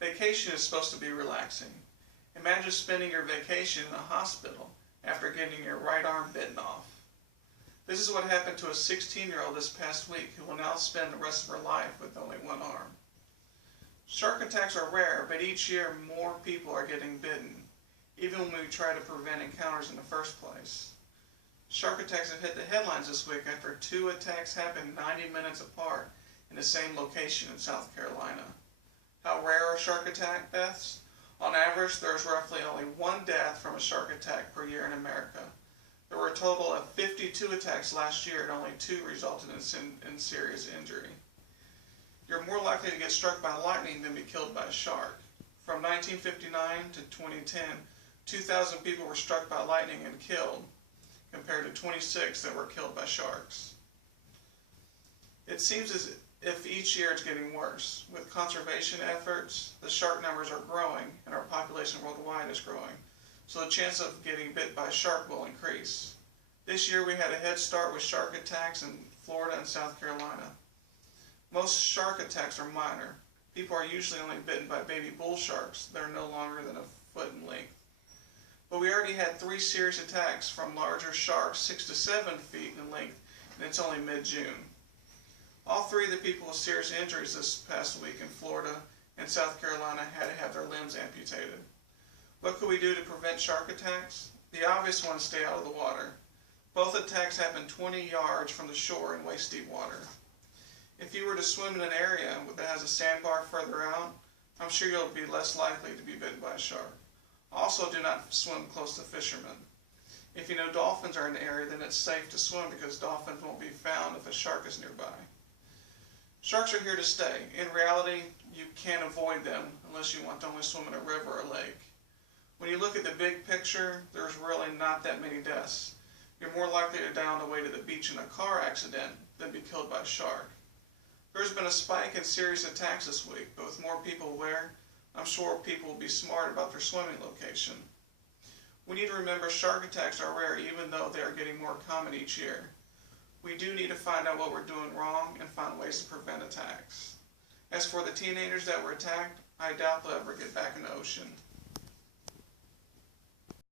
Vacation is supposed to be relaxing. Imagine spending your vacation in a hospital after getting your right arm bitten off. This is what happened to a 16-year-old this past week who will now spend the rest of her life with only one arm. Shark attacks are rare, but each year more people are getting bitten, even when we try to prevent encounters in the first place. Shark attacks have hit the headlines this week after 2 attacks happened 90 minutes apart in the same location in South Carolina. How rare are shark attack deaths? On average, there is roughly only 1 death from a shark attack per year in America. There were a total of 52 attacks last year and only 2 resulted in serious injury. You're more likely to get struck by lightning than be killed by a shark. From 1959 to 2010, 2,000 people were struck by lightning and killed, compared to 26 that were killed by sharks. It seems as if each year it's getting worse. With conservation efforts, the shark numbers are growing and our population worldwide is growing, so the chance of getting bit by a shark will increase. This year we had a head start with shark attacks in Florida and South Carolina. Most shark attacks are minor. People are usually only bitten by baby bull sharks that are no longer than a foot in length. But we already had 3 serious attacks from larger sharks 6 to 7 feet in length, and it's only mid-June. All 3 of the people with serious injuries this past week in Florida and South Carolina had to have their limbs amputated. What could we do to prevent shark attacks? The obvious one is stay out of the water. Both attacks happened 20 yards from the shore in waist-deep water. If you were to swim in an area that has a sandbar further out, I'm sure you'll be less likely to be bitten by a shark. Also, do not swim close to fishermen. If you know dolphins are in the area, then it's safe to swim because dolphins won't be found if a shark is nearby. Sharks are here to stay. In reality, you can't avoid them unless you want to only swim in a river or lake. When you look at the big picture, there's really not that many deaths. You're more likely to die on the way to the beach in a car accident than be killed by a shark. There's been a spike in serious attacks this week, but with more people aware, I'm sure people will be smart about their swimming location. We need to remember shark attacks are rare even though they are getting more common each year. We do need to find out what we're doing wrong and find ways to prevent attacks. As for the teenagers that were attacked, I doubt they'll ever get back in the ocean.